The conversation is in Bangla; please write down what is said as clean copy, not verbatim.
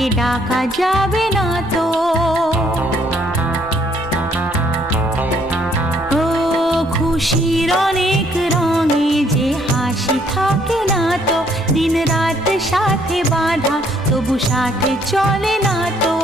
তাকে ডাকা যাবে না তো। ও খুশির অনেক রঙে যে হাসি থাকে না তো, দিন রাত সাথে বাঁধা তবু সাথে চলে না তো।